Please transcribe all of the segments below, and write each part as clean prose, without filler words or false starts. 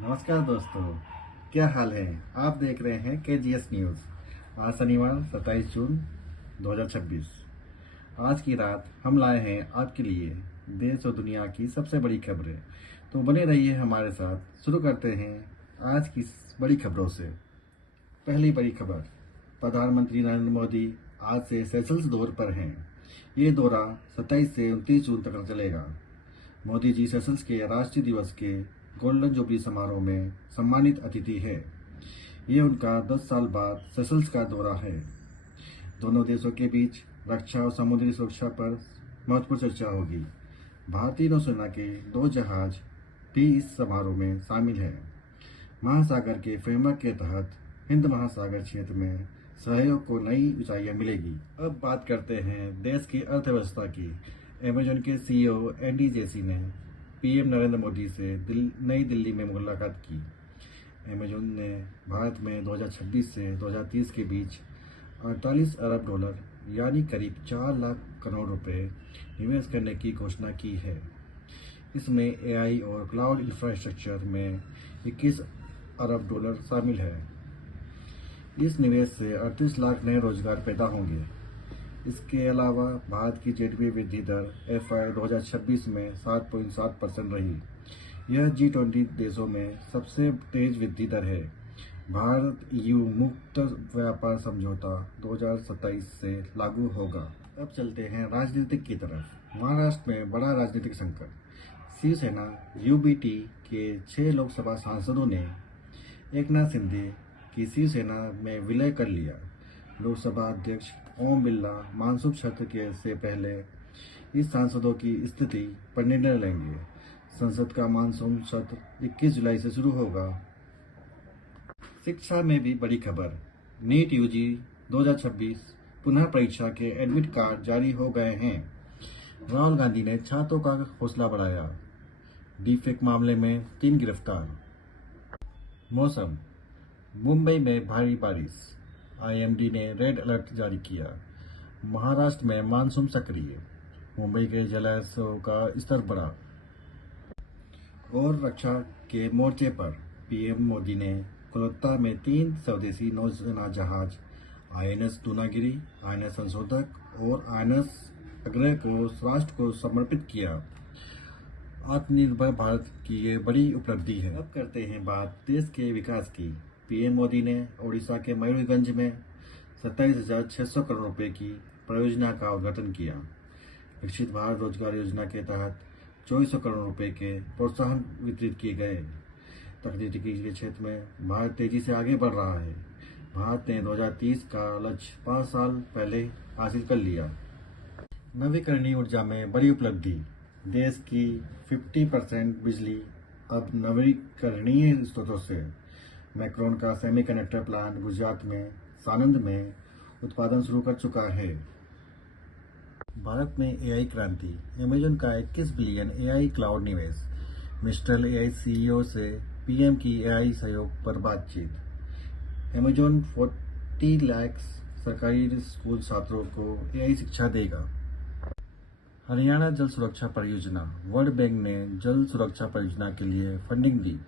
नमस्कार दोस्तों, क्या हाल है। आप देख रहे हैं KGS न्यूज़। आज शनिवार 27 जून 2026। आज की रात हम लाए हैं आपके लिए देश और दुनिया की सबसे बड़ी खबरें। तो बने रहिए हमारे साथ। शुरू करते हैं आज की बड़ी खबरों से। पहली बड़ी खबर, प्रधानमंत्री नरेंद्र मोदी आज से सेशल्स दौरे पर हैं। ये दौरा 27 से 29 जून तक चलेगा। मोदी जी सेशल्स के राष्ट्रीय दिवस के गोल्डन जुबली समारोह में सम्मानित अतिथि है। ये उनका 10 साल बाद सेशल्स का दौरा है। दोनों देशों के बीच रक्षा और समुद्री सुरक्षा पर महत्वपूर्ण चर्चा होगी। भारतीय नौसेना के 2 जहाज भी इस समारोह में शामिल हैं। महासागर के फ्रेमवर्क के तहत हिंद महासागर क्षेत्र में सहयोग को नई ऊंचाइयां मिलेगी। अब बात करते हैं देश की अर्थव्यवस्था की। अमेजन के CEO एंडी जेसी ने PM नरेंद्र मोदी से नई दिल्ली में मुलाकात की। अमेजन ने भारत में 2026 से 2030 के बीच 48 अरब डॉलर यानी करीब 4 लाख करोड़ रुपए निवेश करने की घोषणा की है। इसमें AI और क्लाउड इंफ्रास्ट्रक्चर में 21 अरब डॉलर शामिल है। इस निवेश से 38 लाख नए रोजगार पैदा होंगे। इसके अलावा भारत की GDP वृद्धि दर FY 2026 में 7.7% रही। यह G20 देशों में सबसे तेज वृद्धि दर है। भारत EU मुक्त व्यापार समझौता 2027 से लागू होगा। अब चलते हैं राजनीतिक की तरफ। महाराष्ट्र में बड़ा राजनीतिक संकट। शिवसेना UBT के 6 लोकसभा सांसदों ने एकनाथ शिंदे की शिवसेना में विलय कर लिया। लोकसभा अध्यक्ष ओम बिरला मानसून सत्र से पहले इस सांसदों की स्थिति पर निर्णय लेंगे। संसद का मानसून सत्र 21 जुलाई से शुरू होगा। शिक्षा में भी बड़ी खबर। नीट UG 2026 पुनः परीक्षा के एडमिट कार्ड जारी हो गए हैं। राहुल गांधी ने छात्रों का हौसला बढ़ाया। डीफेक मामले में 3 गिरफ्तार। मौसम, मुंबई में भारी बारिश। IMD ने रेड अलर्ट जारी किया। महाराष्ट्र में मानसून सक्रिय। मुंबई के जलाशयों का स्तर बढ़ा। और रक्षा के मोर्चे पर PM मोदी ने कोलकाता में 3 स्वदेशी नौसेना जहाज INS दूनागिरी, INS संशोधक और INS अग्रय को राष्ट्र को समर्पित किया। आत्मनिर्भर भारत की ये बड़ी उपलब्धि है। अब करते हैं बात देश के विकास की। PM मोदी ने ओडिशा के मयूरभंज में 27,600 करोड़ रुपए की परियोजना का उद्घाटन किया। विकसित भारत रोजगार योजना के तहत 2400 करोड़ रुपए के प्रोत्साहन वितरित किए गए। तकनीकी के क्षेत्र में भारत तेजी से आगे बढ़ रहा है। भारत ने 2030 का लक्ष्य 5 साल पहले हासिल कर लिया। नवीकरणीय ऊर्जा में बड़ी उपलब्धि। देश की 50% बिजली अब नवीकरणीय स्रोतों से। मैक्रोन का सेमीकंडक्टर प्लांट गुजरात में सानंद में उत्पादन शुरू कर चुका है। भारत में AI क्रांति। अमेजन का 21 बिलियन AI क्लाउड निवेश। मिस्ट्रल AI CEO से PM की AI सहयोग पर बातचीत। अमेजन 40 लाख सरकारी स्कूल छात्रों को AI शिक्षा देगा। हरियाणा जल सुरक्षा परियोजना। वर्ल्ड बैंक ने जल सुरक्षा परियोजना के लिए फंडिंग दी।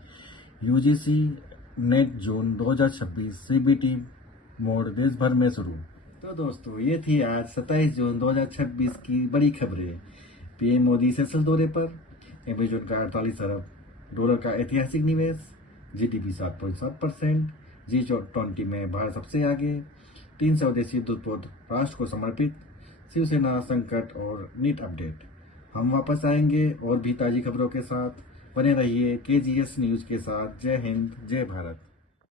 UGC नेट जून 2026 CBT मोड देश भर में शुरू। तो दोस्तों, ये थी आज 27 जून 2026 की बड़ी खबरें। PM मोदी सेशल्स दौरे पर। अमेजन का 48 अरब डॉलर का ऐतिहासिक निवेश। GDP 7.7%। G20 में भारत सबसे आगे। 3 स्वदेशी दूतपोत राष्ट्र को समर्पित। शिवसेना संकट और नीट अपडेट। हम वापस आएंगे और भी ताज़ी खबरों के साथ। बने रहिए KGS न्यूज़ के साथ। जय हिंद, जय भारत।